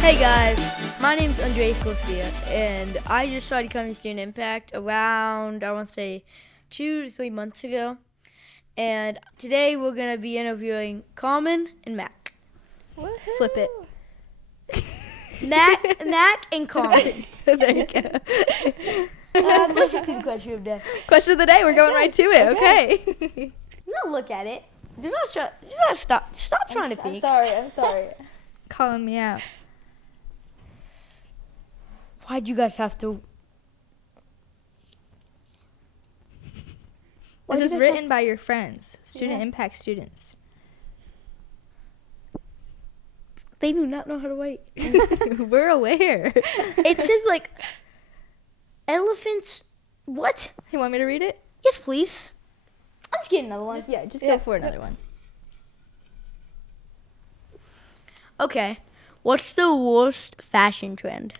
Hey guys, my name's Andreas and I just started coming to Student Impact around, I want to say, 2 to 3 months ago. And today we're going to be interviewing Carmen and Mac. Woo-hoo. Flip it. Mac and Carmen. There you go. Let's just do the question of the day. Question of the day. We're going right to it. Okay. Do not look at it. Do not stop. Stop trying to peek. I'm sorry. Calling me out. Why'd you guys have to? This is written by your friends, Student Impact students. They do not know how to write. We're aware. It says like elephants. What? You want me to read it? Yes, please. I'm just getting another one. Just go for another one. Okay. What's the worst fashion trend?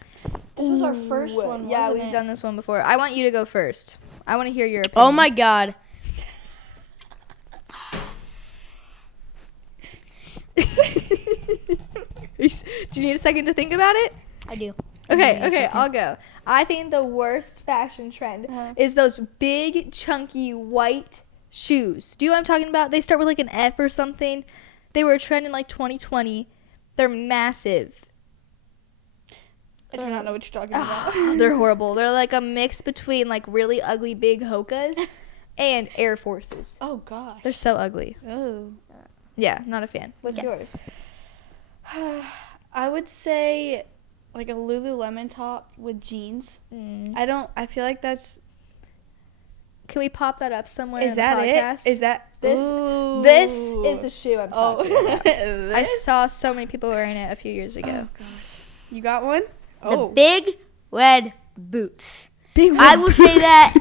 This was our first one. Yeah, wasn't we've it? done this one before. I want you to go first. I want to hear your opinion. Oh my god. Do you need a second to think about it? I do. Okay, I'll go. I think the worst fashion trend is those big, chunky, white shoes. Do you know what I'm talking about? They start with like an F or something. They were a trend in like 2020. They're massive. I do not know what you're talking about. They're horrible. They're like a mix between like really ugly big Hokas and Air Forces. Oh gosh. They're so ugly. Oh. Yeah, not a fan. What's Yeah. yours? I would say like a Lululemon top with jeans. I feel like that's. Can we pop that up somewhere Is in the that podcast? it? Is that this? Ooh. This is the shoe I'm talking about. I saw so many people wearing it a few years ago. Oh gosh. You got one? The big red boots. Big I will say that.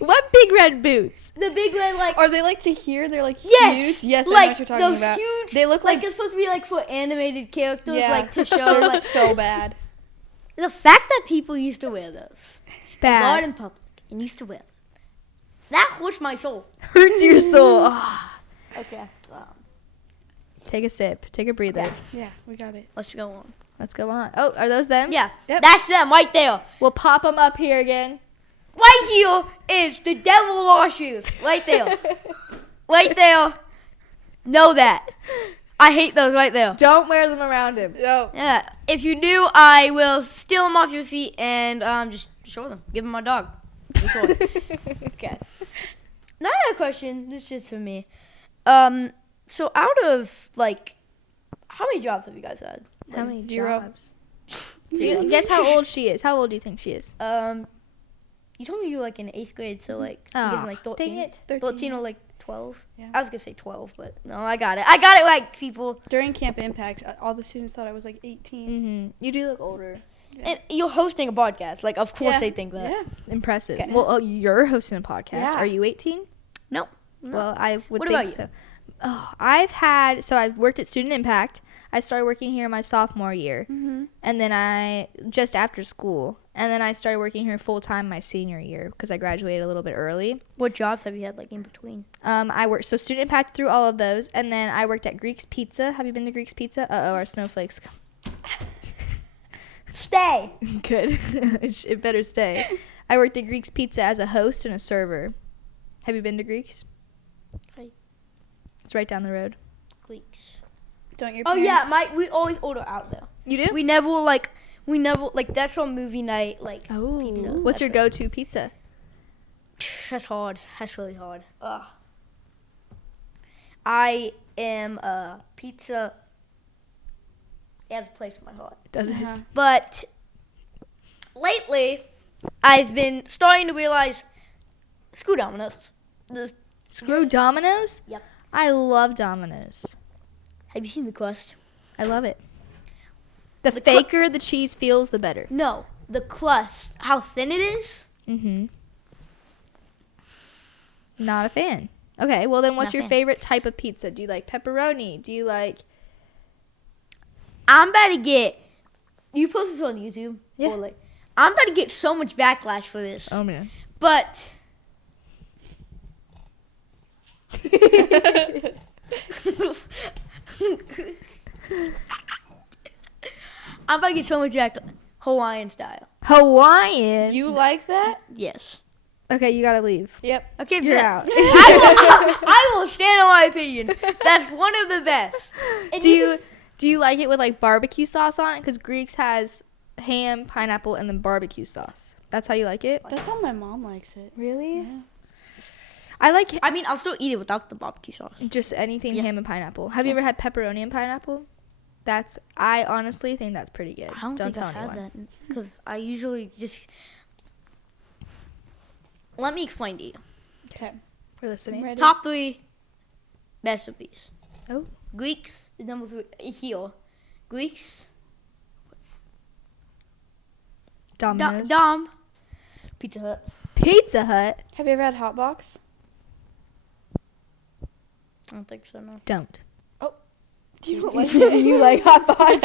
What big red boots? The big red, like. Are they like to here? They're like Yes. huge. Yes, I like know what you're talking those about. huge. They look like like they're supposed to be like for animated characters, yeah. like to show. They're like, so bad. the fact that people used to wear those. Bad. Out in public and used to wear them. That hurts my soul. Hurts your soul. Ah. Okay. Take a sip. Take a breather. Yeah, we got it. Let's go on. Let's go on. Oh, are those them? Yeah. Yep. That's them right there. We'll pop them up here again. Right here is the devil washes. Right there. Right there. Know that. I hate those right there. Don't wear them around him. No. Yeah. If you do, I will steal them off your feet and just show them. Give them my dog. Okay. Now I have a question. This is just for me. So out of like, how many jobs have you guys had? How many Zero. jobs? Guess how old she is. How old do you think she is? You told me you were like in 8th grade, so like you Aw, guys are like 13. dang it. 13 or like 12. Yeah. I was gonna say 12, but no, I got it. I got it right, people. During Camp Impact, all the students thought I was like 18. Mm-hmm. You do look older. And you're hosting a podcast. Like, of course Yeah. they think that. Yeah. Impressive. Okay. Well, you're hosting a podcast. Yeah. Are you 18? No. No. Well, I would What think about you? so. Oh, I've worked at Student Impact. I started working here my sophomore year. Mm-hmm. And then just after school. And then I started working here full time my senior year because I graduated a little bit early. What jobs have you had like in between? I worked, so Student Impact through all of those. And then I worked at Greek's Pizza. Have you been to Greek's Pizza? Uh-oh, our snowflakes. Stay. Good. It better stay. I worked at Greek's Pizza as a host and a server. Have you been to Greek's? Hi. It's right down the road. Greeks. Don't your Oh parents? yeah, we always order out there. You do? We never like that's on movie night like pizza. What's That's your right. go-to pizza? That's hard. That's really hard. I am a pizza. It has a place in my heart. Does Uh-huh. it? But lately, I've been starting to realize screw Domino's. Screw Domino's? Yep. I love Domino's. Have you seen the crust? I love it. The The faker the cheese feels, the better. No, the crust. How thin it is. Mm-hmm. Not a fan. Okay, well then what's Not your fan. favorite type of pizza? Do you like pepperoni? Do you like... I'm about to get. You post this on YouTube. Yeah. Or like, I'm about to get so much backlash for this. Oh, man. But I'm about to get so much jacked Hawaiian style. Hawaiian. You like that? Yes. Okay, you gotta leave. Yep. Okay, You're bet. out. I will stand on my opinion. That's one of the best. And Do you like it with like barbecue sauce on it? Because Greeks has ham, pineapple, and then barbecue sauce. That's how you like it? That's how my mom likes it. Really? Yeah. I like I mean, I'll still eat it without the barbecue sauce. just anything Yeah. ham and pineapple. Have you ever had pepperoni and pineapple? I honestly think that's pretty good. I don't think tell I've anyone. had that because I usually just. Let me explain to you. Okay. We're listening. Ready? Top 3 best of these. Oh. Greeks is number 3. Here. Greeks. Domino's. Dom. Pizza Hut. Pizza Hut. Have you ever had Hot Box? I don't think so, no. Don't. Do you like it? Do you like Hot Box?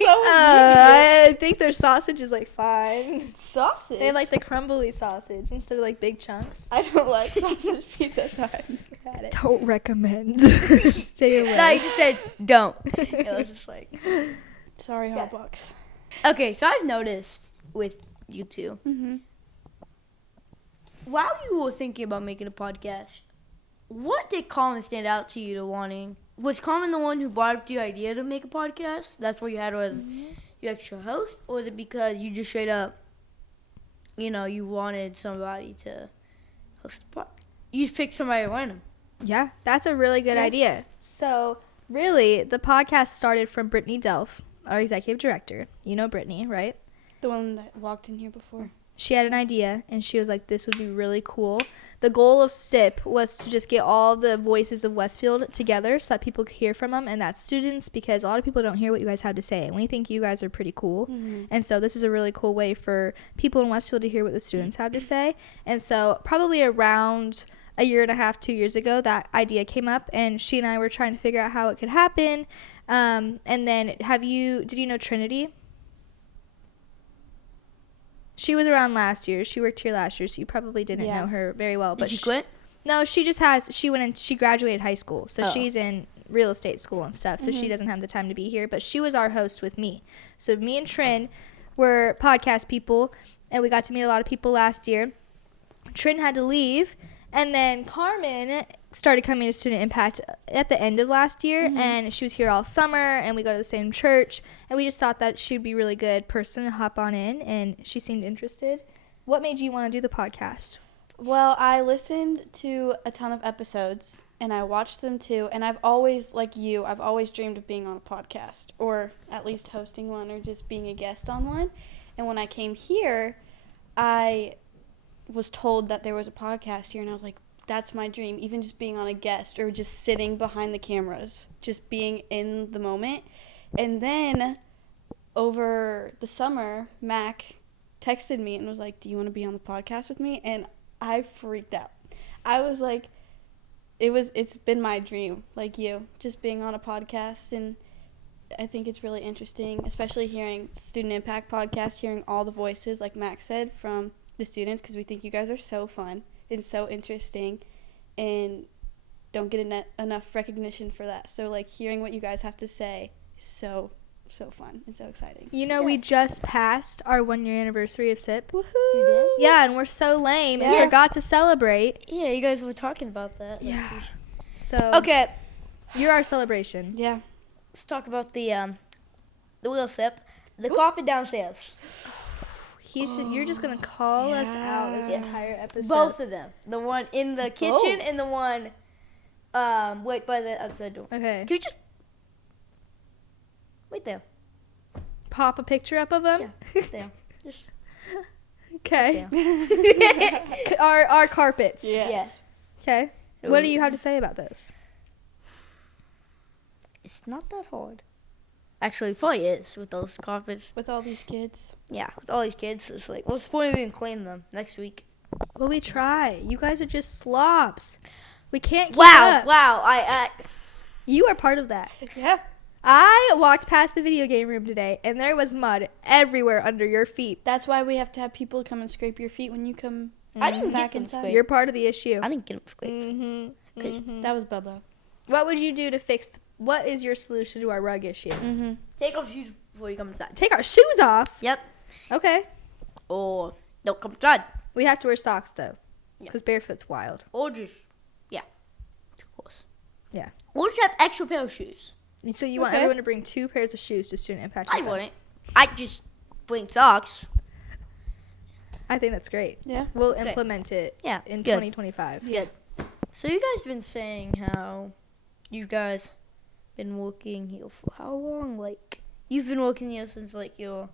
I think their sausage is like fine. Sausage? They have like the crumbly sausage instead of like big chunks. I don't like sausage pizza, so I've never had it. Don't recommend. Stay away. No, you just said don't. It was just like. Sorry, Hot Box. Okay, so I've noticed with you two, Mm-hmm. while you were thinking about making a podcast, what did Colin stand out to you to wanting? Was Colin the one who brought up the idea to make a podcast? That's what you had as your extra host? Or was it because you just straight up, you wanted somebody to host the podcast? You just picked somebody random. Yeah, that's a really good idea. So, really, the podcast started from Brittany Delph, our executive director. You know Brittany, right? The one that walked in here before. She had an idea, and she was like, this would be really cool. The goal of SIP was to just get all the voices of Westfield together so that people could hear from them, and that's students, because a lot of people don't hear what you guys have to say, and we think you guys are pretty cool. Mm-hmm. And so this is a really cool way for people in Westfield to hear what the students have to say. And so probably around a year and a half, 2 years ago, that idea came up, and she and I were trying to figure out how it could happen. And then did you know Trinity? She was around last year. She worked here last year, so you probably didn't know her very well. But Did you quit? No, she graduated high school, so she's in real estate school and stuff, so she doesn't have the time to be here. But she was our host with me. So me and Trin were podcast people, and we got to meet a lot of people last year. Trin had to leave, and then Carmen started coming to Student Impact at the end of last year, and she was here all summer, and we go to the same church, and we just thought that she'd be a really good person to hop on in, and she seemed interested. What made you want to do the podcast? Well, I listened to a ton of episodes, and I watched them too, and I've always, like you, I've always dreamed of being on a podcast, or at least hosting one, or just being a guest on one. And when I came here, I was told that there was a podcast here, and I was like, that's my dream, even just being on a guest or just sitting behind the cameras, just being in the moment. And then over the summer, Mac texted me and was like, do you want to be on the podcast with me? And I freaked out. I was like, it's been my dream, like you, just being on a podcast. And I think it's really interesting, especially hearing Student Impact podcast, hearing all the voices, like Mac said, from the students, because we think you guys are so fun and so interesting and don't get enough recognition for that. So, like, hearing what you guys have to say is so fun and so exciting. You know, we just passed our 1-year anniversary of SIP. Woohoo! You did? Yeah, and we're so lame and Yeah. forgot to celebrate. Yeah, you guys were talking about that. Yeah. So, Okay, you're our celebration. Yeah. let's talk about the wheel sip. The carpet downstairs. You're just going to call us out this Yeah. entire episode. Both of them. The one in the kitchen Both. and the one wait by the outside door. Okay. Can we just wait there? Pop a picture up of them? Yeah, right there. Just Okay. there. Our carpets. Yes. Okay. What do you have to say about those? It's not that hard. Actually, it probably is with those carpets. With all these kids. Yeah, with all these kids, it's like, what's the point of even cleaning them next week? Well, we try. You guys are just slobs. We can't keep Wow, up. wow, I You are part of that. Yeah. I walked past the video game room today, and there was mud everywhere under your feet. That's why we have to have people come and scrape your feet when you come I didn't back get them inside. scraped. You're part of the issue. I didn't get them scraped. Mm-hmm. That was Bubba. What would you do to fix what is your solution to our rug issue? Mm-hmm. Take off shoes before you come inside. Take our shoes off? Yep. Okay. Or don't come inside. We have to wear socks, though, Yeah. because barefoot's wild. Or just, yeah. Of course. Yeah. Or just have extra pair of shoes. So you want everyone to bring 2 pairs of shoes to Student Impact? I with them? wouldn't. I'd just bring socks. I think that's great. Yeah. We'll Okay. implement it Yeah. in good. 2025. Good. So you guys been saying how you guys been working here for how long? Like, you've been working here since, like, your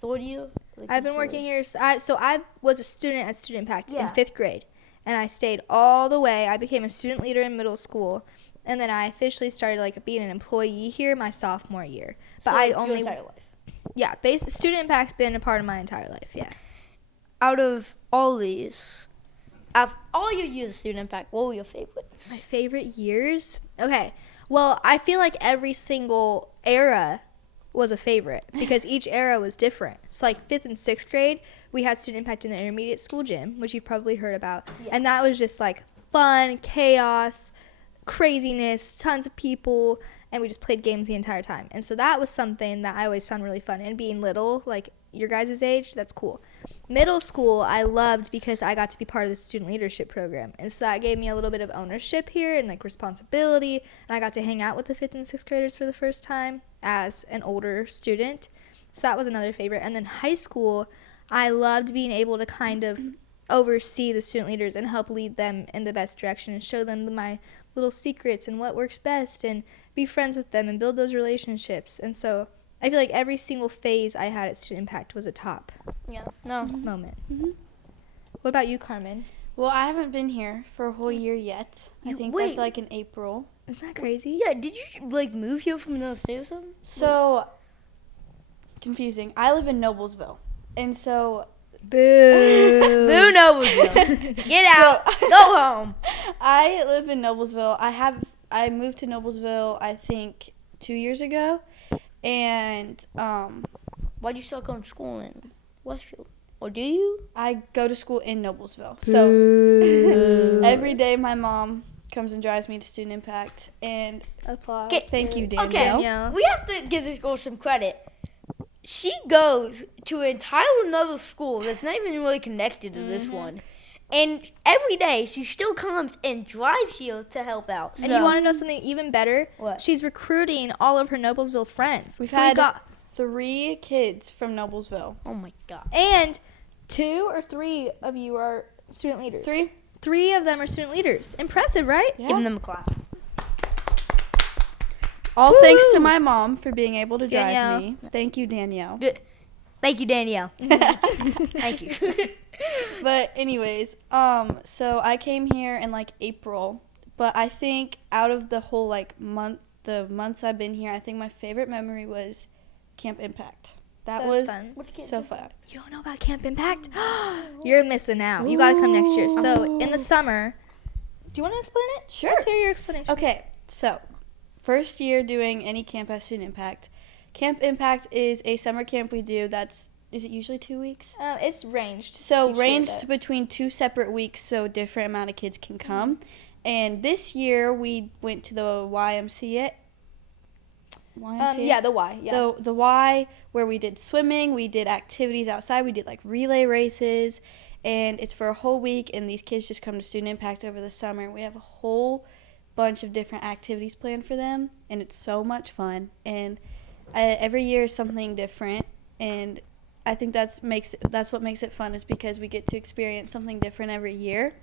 third year? Like, I've been your- working here. So I was a student at Student Impact Yeah. in 5th grade, and I stayed all the way. I became a student leader in middle school, and then I officially started like being an employee here my sophomore year. But So, I your only, entire life. yeah, Student Impact's been a part of my entire life. Yeah. Out of all these, out of all your years of Student Impact, what were your favorites? My favorite years? Okay. Well, I feel like every single era was a favorite because each era was different. So like 5th and 6th grade, we had Student Impact in the intermediate school gym, which you've probably heard about. Yeah. And that was just like fun, chaos, craziness, tons of people, and we just played games the entire time. And so that was something that I always found really fun. And being little, like your guys' age, that's cool. Middle school, I loved because I got to be part of the student leadership program. And so that gave me a little bit of ownership here and like responsibility. And I got to hang out with the 5th and 6th graders for the first time as an older student. So that was another favorite. And then high school, I loved being able to kind of oversee the student leaders and help lead them in the best direction and show them my little secrets and what works best and be friends with them and build those relationships. And so I feel like every single phase I had at Student Impact was a top Yeah. No. moment. Mm-hmm. What about you, Carmen? Well, I haven't been here for a whole year yet. I You- think wait. that's like in April. Isn't that crazy? Yeah, did you, like, move here from another state or something? So, confusing. I live in Noblesville. And so, Boo. Boo Noblesville. Get out. Go home. I live in Noblesville. I moved to Noblesville, I think, 2 years ago. And Why'd you start going to school in Westfield? Or do you? I go to school in Noblesville. So, every day my mom comes and drives me to Student Impact. And Applause. Okay, thank you, Okay, Danielle. Danielle. we have to give this girl some credit. She goes to an entire another school that's not even really connected to this one. And every day she still comes and drives here to help out. And you want to know something even better? What? She's recruiting all of her Noblesville friends. We've So we had got 3 kids from Noblesville. Oh my god. and 2 or 3 of you are student leaders. 3? 3 of them are student leaders. Impressive, right? Yeah. Giving them a clap. All thanks to Woo! my mom for being able to drive Danielle. me. Thank you, Danielle. Thank you, Danielle. Thank you. But anyways, so I came here in like April, but I think out of the whole like the months I've been here, I think my favorite memory was Camp Impact. That was fun. so fun. You don't know about Camp Impact? You're missing out. You got to come next year. So in the summer, do you want to explain it? Sure. Let's hear your explanation. Okay, so first year doing any camp at Student Impact. Camp Impact is a summer camp we do is it usually 2 weeks? It's ranged. So each year, ranged but- between 2 separate weeks, so different amount of kids can come. And this year we went to the YMCA. yeah, the Y. Yeah. The Y, where we did swimming, we did activities outside, we did like relay races, and it's for a whole week. And these kids just come to Student Impact over the summer. We have a whole bunch of different activities planned for them, and it's so much fun. And every year is something different, and I think that's what makes it fun, is because we get to experience something different every year,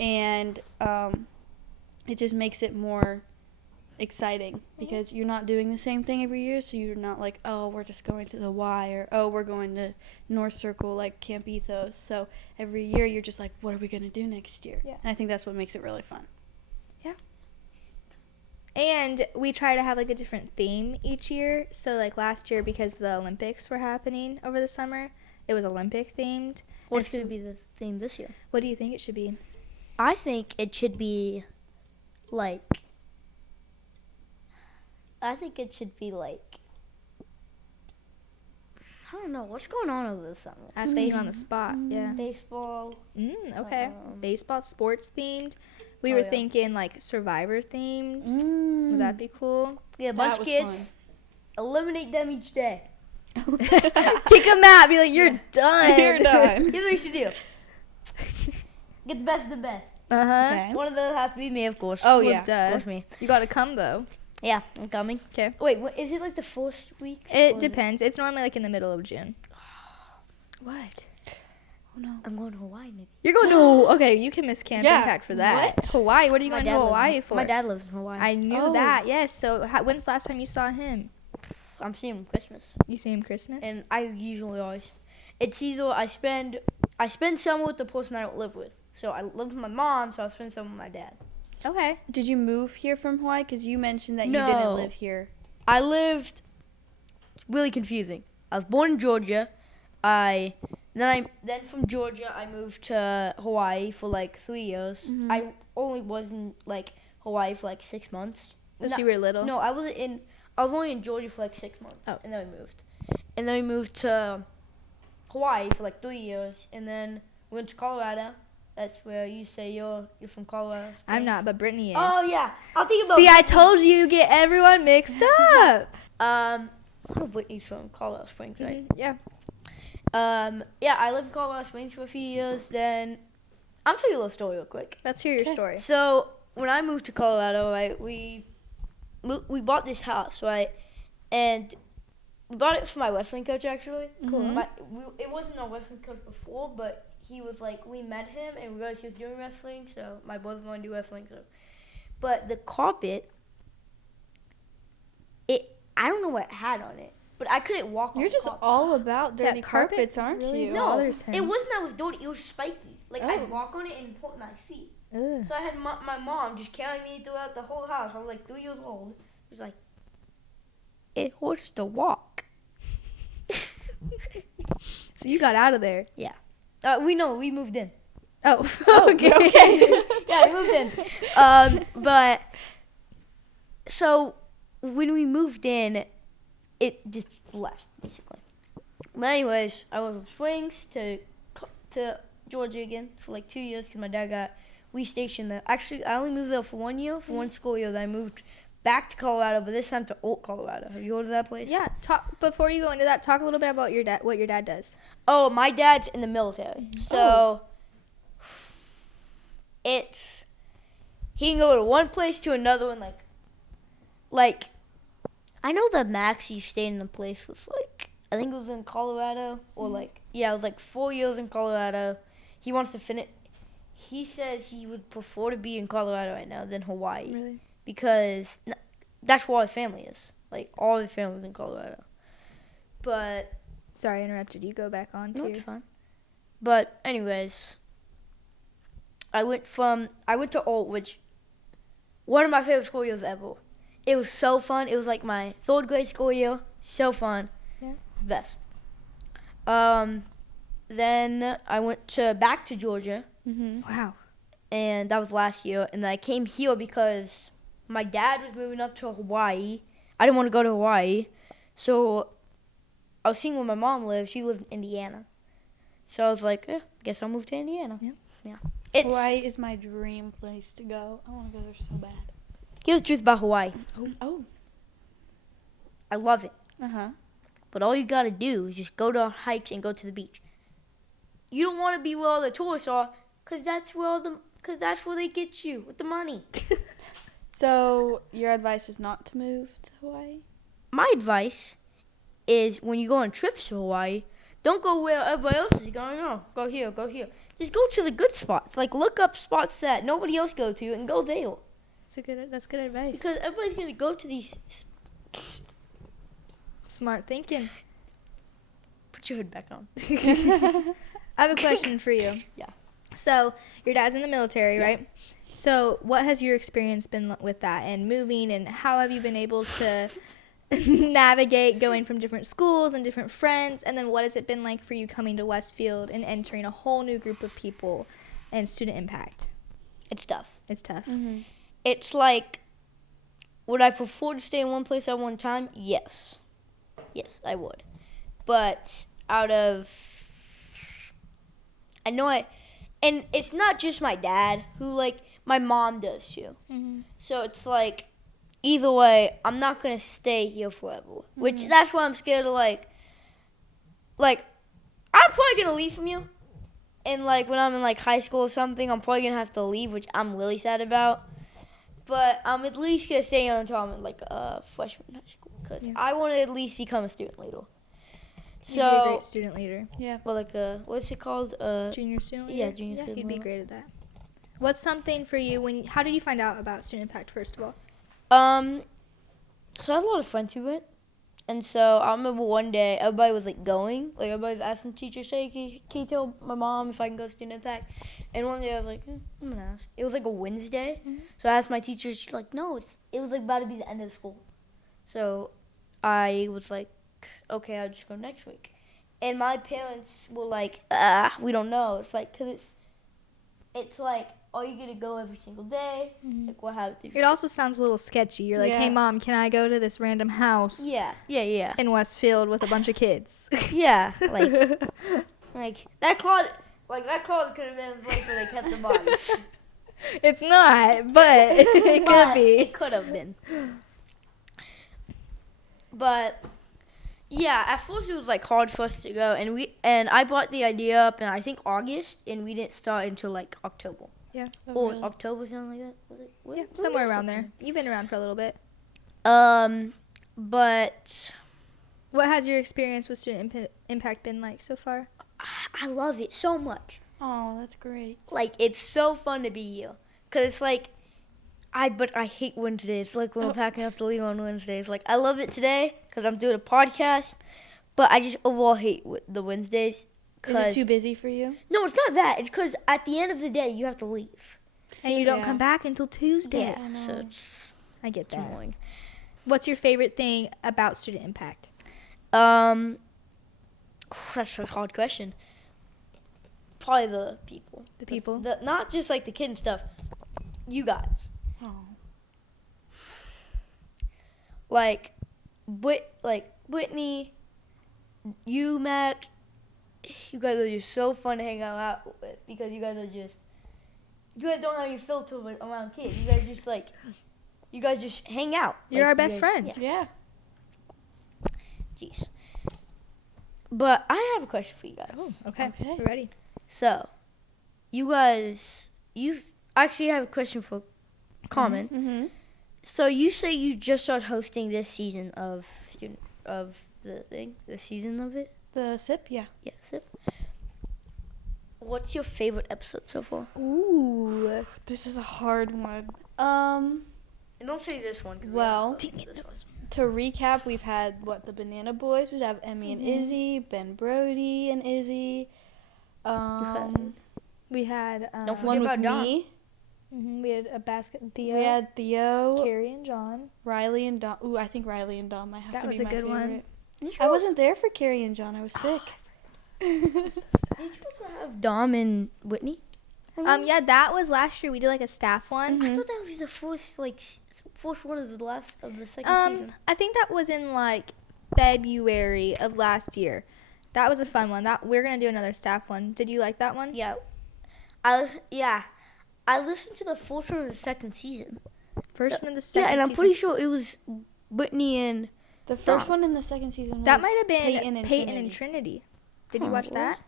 and it just makes it more exciting because you're not doing the same thing every year. So you're not like, oh, we're just going to the Y, or oh, we're going to North Circle like Camp Ethos. So every year you're just like, what are we going to do next year? Yeah. And I think that's what makes it really fun. And we try to have like a different theme each year. So like last year, because the Olympics were happening over the summer, it was Olympic themed. What And so- should be the theme this year? What do you think it should be? I think it should be like. I don't know what's going on over the summer. Asking you on the spot. Yeah. Baseball. Okay. Baseball, sports themed. We Oh, were yeah. thinking like Survivor themed. Would that be cool? Yeah, a That bunch of was kids. Eliminate them each day. Kick them out. Be like, you're done. You're done. Here's what you should do. Get the best of the best. Uh-huh. Okay. One of them has to be me, of course. Oh, Well, yeah. duh. Of course me. You got to come though. Yeah, I'm coming. 'Kay. Wait, what, is it like the first week? It depends. It's normally like in the middle of June. What? Oh, no. I'm going to Hawaii maybe. You're going to okay, you can miss Camp Yeah, Impact for that. what? Hawaii, what are you My going to dad lives Hawaii in- for? My dad lives in Hawaii. I knew Oh. that, yes. So when's the last time you saw him? I'm seeing him Christmas. You see him Christmas? And I usually always, it's either I spend summer with the person I don't live with. So I live with my mom, so I'll spend summer with my dad. okay. Did you move here from Hawaii? Because you mentioned that you No. didn't live here. I lived, it's really confusing. I was born in Georgia. Then from Georgia I moved to Hawaii for like 3 years. Mhm. I only was in like Hawaii for like 6 months. So No- you were little? No, I was only in Georgia for like 6 months. Oh. And then we moved. And then we moved to Hawaii for like 3 years. And then we went to Colorado. That's where you say you're from Colorado. I'm not, but Brittany is. Oh yeah. I'll think about See, I told you you get everyone mixed up. Whitney's from Colorado Springs, right? Yeah. Yeah, I lived in Colorado Springs for a few years. Then I'll tell you a little story real quick. Let's hear your story. So when I moved to Colorado, right, we bought this house, right, and we bought it for my wrestling coach actually. Cool. Mhm. It wasn't our wrestling coach before, but he was like, we met him and we realized he was doing wrestling, so my boys wanted to do wrestling. So, but the carpet, I don't know what it had on it, but I couldn't walk on You're the just carpet. all about dirty carpet carpets, aren't really you? No. bothers him. It wasn't that it was dirty. It was spiky. Like Oh. I'd walk on it and put my feet. Ugh. So I had my mom just carrying me throughout the whole house. I was like 3 years old. She was like, it hurts to walk. So you got out of there. We moved in. Oh, Okay. okay. Yeah, we moved in. But so when we moved in, it just left basically. But anyways, I went from Springs to Georgia again for like 2 years because my dad got restationed there. Actually, I only moved there for 1 year, for one school year. Then I moved back to Colorado, but this time to Old Colorado. Have you heard of that place? Yeah. Before you go into that, talk a little bit about your dad. What your dad does. Oh, my dad's in the military. So he can go to one place to another one like I know the max you stayed in the place was like I think it was in Colorado or it was like 4 years in Colorado. He wants to finish. He says he would prefer to be in Colorado right now than Hawaii. Really? Because that's where all his family is. Like all his family's in Colorado. But Sorry, I interrupted you. Go back on no, to. it's fine. But anyways, I went to Old, which one of my favorite school years ever. It was so fun. It was like my 3rd grade school year. So fun. Yeah. Best. Then I went back to Georgia, Mm-hmm. Wow. and that was last year. And then I came here because my dad was moving up to Hawaii. I didn't want to go to Hawaii, so I was seeing where my mom lived. She lived in Indiana, so I was like, guess I'll move to Indiana. Yeah. It's Hawaii is my dream place to go. I want to go there so bad. Here's the truth about Hawaii. Oh. I love it. Uh-huh. But all you gotta do is just go to hikes and go to the beach. You don't want to be where all the tourists are, cause that's where they get you with the money. So your advice is not to move to Hawaii? My advice is when you go on trips to Hawaii, don't go where everybody else is going. Oh, go here, go here. Just go to the good spots. Like look up spots that nobody else go to and go there. That's good advice. Because everybody's gonna go to these. Smart thinking. Put your hood back on. I have a question for you. Yeah. So your dad's in the military, right? So what has your experience been with that and moving, and how have you been able to navigate going from different schools and different friends, and then what has it been like for you coming to Westfield and entering a whole new group of people and student impact? It's tough. It's tough. Mm-hmm. It's like, would I prefer to stay in one place at one time? Yes. Yes, I would. but out of, and it's not just my dad who, like, my mom does too. Mm-hmm. So it's like, either way, I'm not going to stay here forever. Which, that's why I'm scared of, like, I'm probably going to leave from you. And, like, when I'm in, like, high school or something, I'm probably going to have to leave, which I'm really sad about. But I'm at least going to stay here until I'm in, like, a freshman in high school. Because I want to at least become a student leader. You'd be a great student leader. Yeah. Well, like, what's it called? Junior student leader? Yeah, junior student You'd be leader. great at that. What's something for you how did you find out about Student Impact, first of all? So I had a lot of friends who went. And so I remember one day, everybody was, like, going. Like, everybody was asking the teacher, say, can you tell my mom if I can go to Student Impact? And one day I was like, I'm going to ask. It was, like, a Wednesday. Mm-hmm. So I asked my teacher. She's like, no, it was, like, about to be the end of school. So I was like, okay, I'll just go next week. And my parents were like, we don't know. It's like, because it's like, are you going to go every single day? Mm-hmm. Like, what happens? It also sounds a little sketchy. You're like, hey, Mom, can I go to this random house Yeah. in Westfield with a bunch of kids? Yeah, like that closet could have been the place where they kept the bodies. It's not, but it could be. It could have been. But yeah, at first it was like hard for us to go, and I brought the idea up in I think August, and we didn't start until like October. Yeah. Or October, something like that. Was it? Yeah, somewhere around there. You've been around for a little bit. But What has your experience with Student Impact been like so far? I love it so much. Oh, that's great. Like, it's so fun to be here. Because it's like, but I hate Wednesdays. Like, when I'm packing up to leave on Wednesdays. Like, I love it today because I'm doing a podcast. But I just overall hate the Wednesdays. Is it too busy for you? No, it's not that. It's because at the end of the day, you have to leave. And you don't come back until Tuesday. Yeah, so I get that. annoying. What's your favorite thing about Student Impact? That's a hard question. Probably the people. The people? Not just like the kid and stuff. You guys. Oh. Like Whitney, you, Mac, you guys are just so fun to hang out with because you guys don't have any filter around kids. You guys just hang out. You're Like, our best friends. Yeah. Jeez. But I have a question for you guys. Oh, okay. Okay. We're ready. So, you actually have a question for Common. Mm-hmm. So you say you just started hosting this season of the season of it? The SIP, yeah. Yeah, SIP. What's your favorite episode so far? Ooh, this is a hard one. And don't say this one. Well, this one. to recap, we've had the Banana Boys. We have Emmy and Izzy, Ben Brody and Izzy. We had Don't forget One with about Don. me. we had a basket. Theo, We had Theo, Carrie, and John. Riley, and Don. Ooh, I think Riley and Don might have That to was be a my good one. favorite. I wasn't there for Carrie and John. I was sick. Did you also have Dom and Whitney? Yeah, that was last year. We did like a staff one. I thought that was the first one of the second season. I think that was in like February of last year. That was a fun one. We're gonna do another staff one. Did you like that one? Yeah. I listened to the first one of the second season. First one of the second. Yeah, and I'm season. pretty sure it was Whitney and The first Don. one in the second season was That might have been Peyton and Trinity. Did you Huh, watch what? that?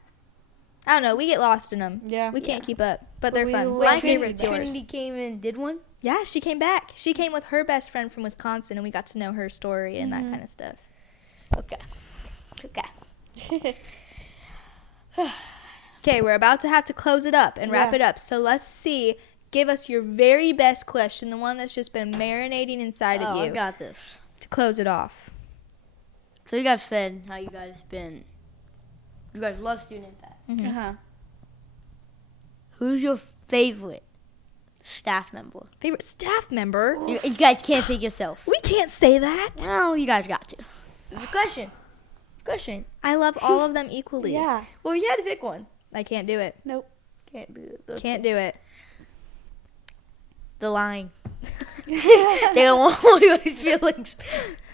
I don't know. We get lost in them. Yeah. We can't Yeah. keep up, but But they're we fun. love My Trinity. favorite's yours. Trinity came and did one. Yeah, she came back. She came with her best friend from Wisconsin, and we got to know her story and Mm-hmm. that kind of stuff. Okay. Okay, we're about to have to close it up and wrap Yeah. it up. So let's see. Give us your very best question, the one that's just been marinating inside of I you, got this. to close it off. So you guys said how you guys love Student Impact. Mhm. Uh-huh. Who's your favorite staff member? Favorite staff member? You guys can't pick yourself. We can't say that. Well, you guys got to. It's a question. I love all of them equally. Yeah. Well, you had to pick one. I can't do it. Nope. Can't do it. Can't do it. The lying. They don't want your feelings.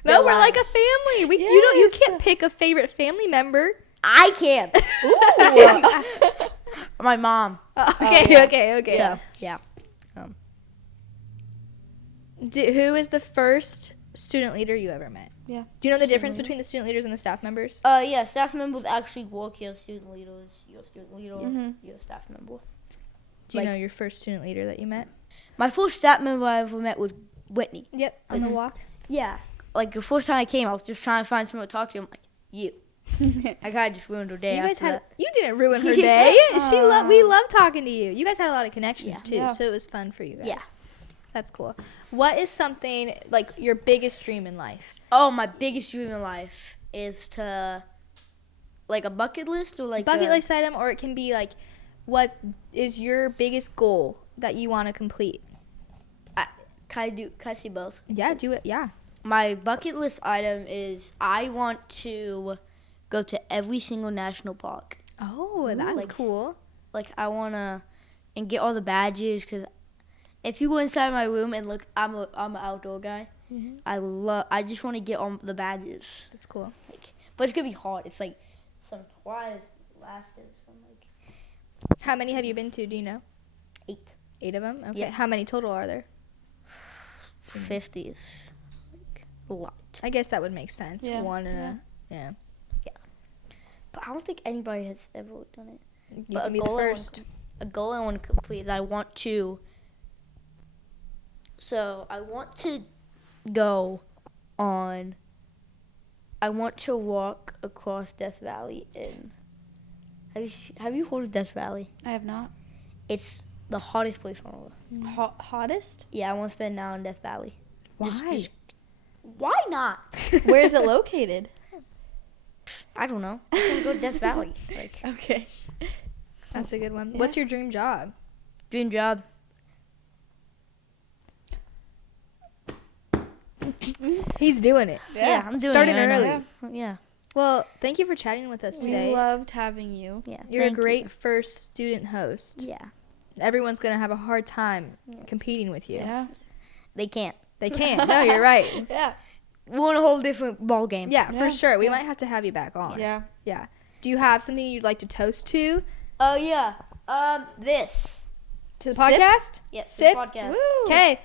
No, we're like a family. You Yes. can't pick a favorite family member. I can't. Ooh. My mom. Okay. Yeah. Who is the first student leader you ever met? Yeah. Do you know the difference between the student leaders and the staff members? Yeah, staff members actually work here. Student leaders, your student leader, your staff member. Do you know your first student leader that you met? My first staff member I ever met was Whitney. Yep, on the walk. Yeah. Like, the first time I came, I was just trying to find someone to talk to. I'm like, you. I kind of just ruined her day. You didn't ruin her day. We love talking to you. You guys had a lot of connections too, Yeah. so it was fun for you guys. Yeah. That's cool. What is something like your biggest dream in life? Oh, my biggest dream in life is to, like, a bucket list or like Bucket list item, or it can be like, what is your biggest goal that you want to complete? Can I see both? Yeah, do it. Yeah. My bucket list item is I want to go to every single national park. Oh, that's like- cool. Like, I want to, and get all the badges, because if you go inside my room and look, I'm an outdoor guy. I just want to get all the badges. That's cool. Like, but it's going to be hard. It's like some twice lasted. Some like How many have you been to? Do you know? 8. 8 of them? Okay. Yeah. How many total are there? 50 is like a lot. I guess that would make sense. Yeah. One and yeah. But I don't think anybody has ever done it. You But can be the first. A goal I want to complete is I want to go on. I want to walk across Death Valley in. Have you heard of Death Valley? I have not. It's the hottest place on earth. Hottest? Yeah, I want to spend an hour in Death Valley. Why? Why not? Where is it located? I don't know. I want to go to Death Valley. Like, Okay. That's a good one. Yeah. What's your dream job? dream job. He's doing it. Yeah, I'm doing Starting it right early. now. Yeah. Well, thank you for chatting with us We today. loved having you. Yeah. You're a thank you. great first student host. Yeah. Everyone's going to have a hard time competing with you. Yeah. They can't. They can't. No, you're right. Yeah. We're in a whole different ball game. Yeah, for Yeah, sure. We yeah. might have to have you back on. Yeah. Yeah. Do you have something you'd like to toast to? Oh yeah. This. To the Sip? podcast? Yes. Sip? Podcast. Okay.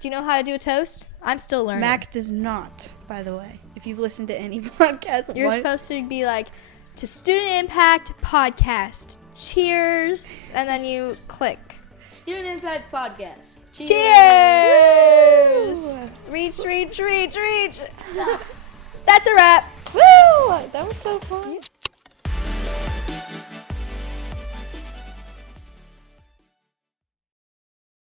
Do you know how to do a toast? I'm still learning. Mac does not, by the way. If you've listened to any podcast, You're what? supposed to be like, to Student Impact Podcast. Cheers. And then you click. Student Impact Podcast. Cheers. Woo! Reach. That's a wrap. Woo! That was so fun.